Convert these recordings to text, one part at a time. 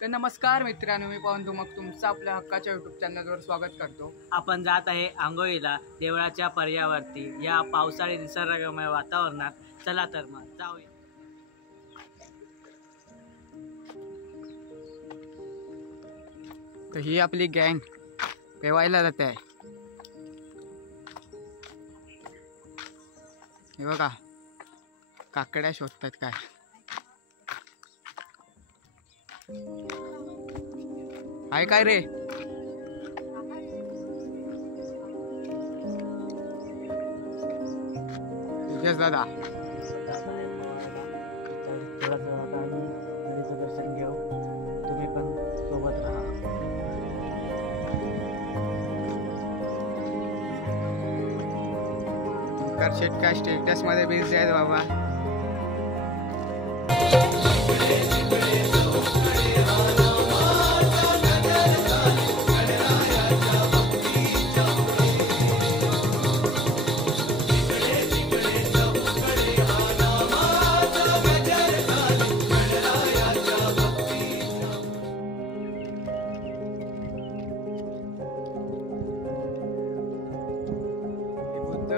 तर नमस्कार मित्रांनो, मी पवन तुमक तुमचं आपल्या हक्काच्या यूट्यूब चॅनलवर स्वागत करतो। आपण जात आहे आंघोळीला देवळाच्या पर्यावरती या पावसाळी निसर्गमय वातावरणात। चला तर मग जाऊया। तर ही आपली गँग पेवायला जाते आहे। हे बघा काकड्या शोधतात काय। हाय काय रे, दादा दर्शन घेऊ, तुम्ही पण सोबत राहा। शेट काय स्टेटस मध्ये बिझी आहेत बाबा।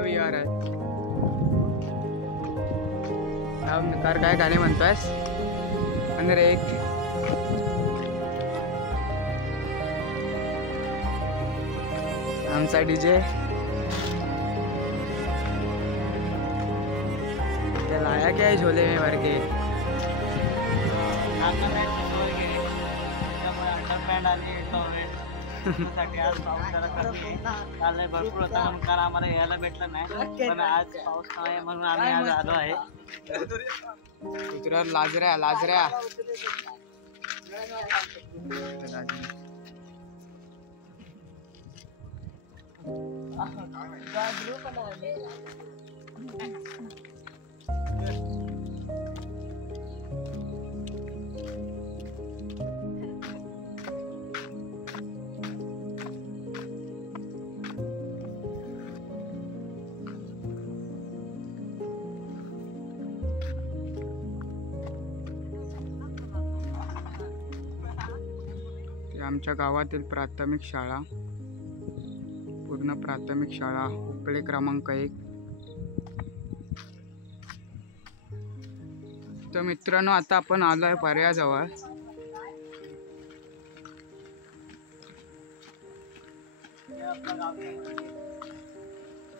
विहार आहे। काय गाणे म्हणतोयस अंदर एक आमचा डीजे लाया क्या है झोले में भर के। आज पाऊस जरा कमी आहे, भरपूर होता म्हणून काल आम्हाला यायला भेटलं नाही, पण आज पाऊस नाही म्हणून आम्ही आज आलो आहे। मित्रांनो लाजऱ्या लाजऱ्या आमच्या गावातील प्राथमिक शाळा, पूर्ण प्राथमिक शाळा उपळे क्रमांक 1। तर मित्रांनो आता आपण आलोय पर्याजवळ।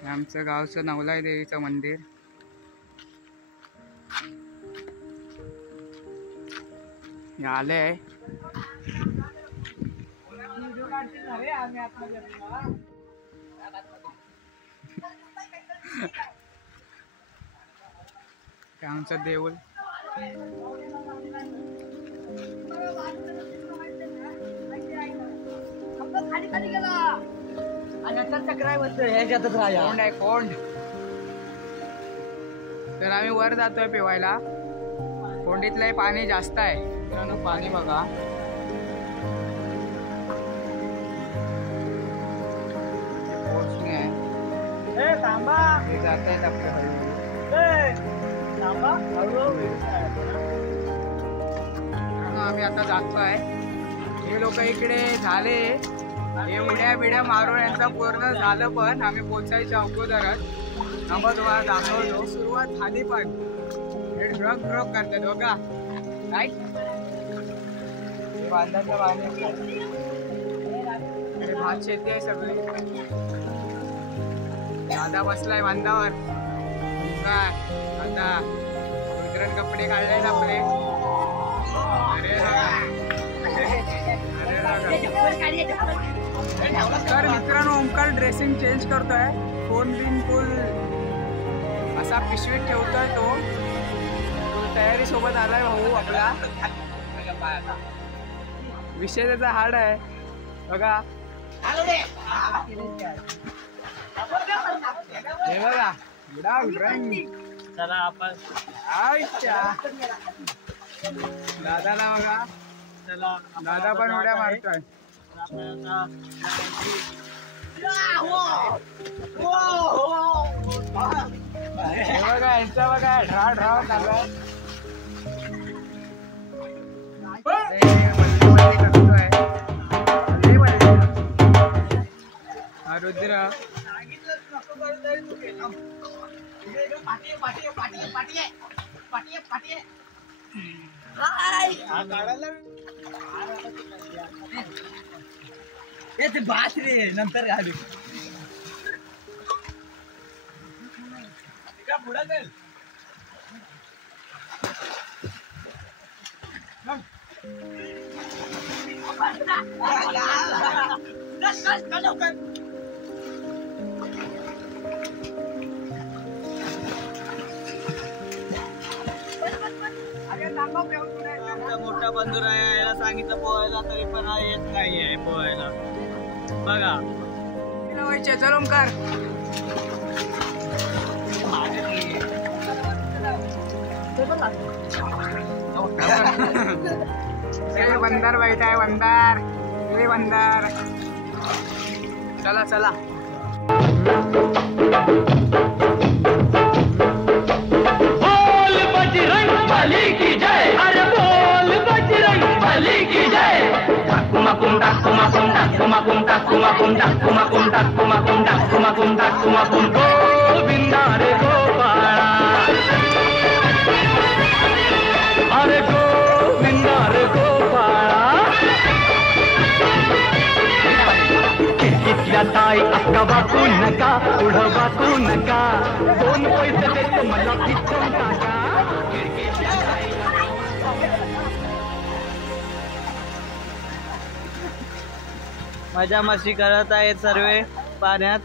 आमचं गावचं नवलाई देवीचं मंदिर। हे आले आहे आमचा देऊळ। कोंड आहे कोंड। तर आम्ही वर जातोय पेवायला। कोंडीतलंही पाणी जास्त आहे मित्रांनो, पाणी बघा। जात आहेत आपल्या आम्ही आता जातोय। हे लोक इकडे झाले, हे उड्या बिड्या मारून यांचं पूर्ण झालं, पण आम्ही पोचायच्या अगोदरच थांबा तुम्हाला दाखवतो। सुरुवात झाली पण हे ड्रग ड्रग करतात बघा काय। बांधाचं पाणी, भात शेती आहे सगळी। दादा बसलाय बांधावर काय, आता मित्रांनो कपडे काढलेत आपले। तर मित्रांनो ओमकार ड्रेसिंग चेंज करतोय, फोन बिन फुल असा पिशवीत ठेवतोय तो। तयारी सोबत आलाय भाऊ आपला। विषय त्याचा हार्ड आहे बघा। हे बघा चला आपण दादाला बघा, चला दादा पण उड्या मारतोय। हे बघा यांचा बघा ढाळ ढाळ चालू आहे। रुद्र बास रे नंतर घालू मोठा बंधू आहे याला सांगितलं पोहायला तरी पण हा येत नाहीये पोहायला बघा चल ओमकार वंदार बैठा आहे वंदार हे वंदार चला चला बोल बजरंग बली की जय अरे बोल बजरंग बली की जय कुमाकुम कुमाकुम कुमाकुम कुमाकुम कुमाकुम कुमाकुम कुमाकुम कुमाकुम गोविंदा रे गोपाला अरे गोविंदा रे गोपाला कितल्या ताई अक्का वाकू नका पुढं वाकू नका दोन पैसे देतो मला पिचून टाका मजा मस्ती करत आहेत सर्व पाण्यात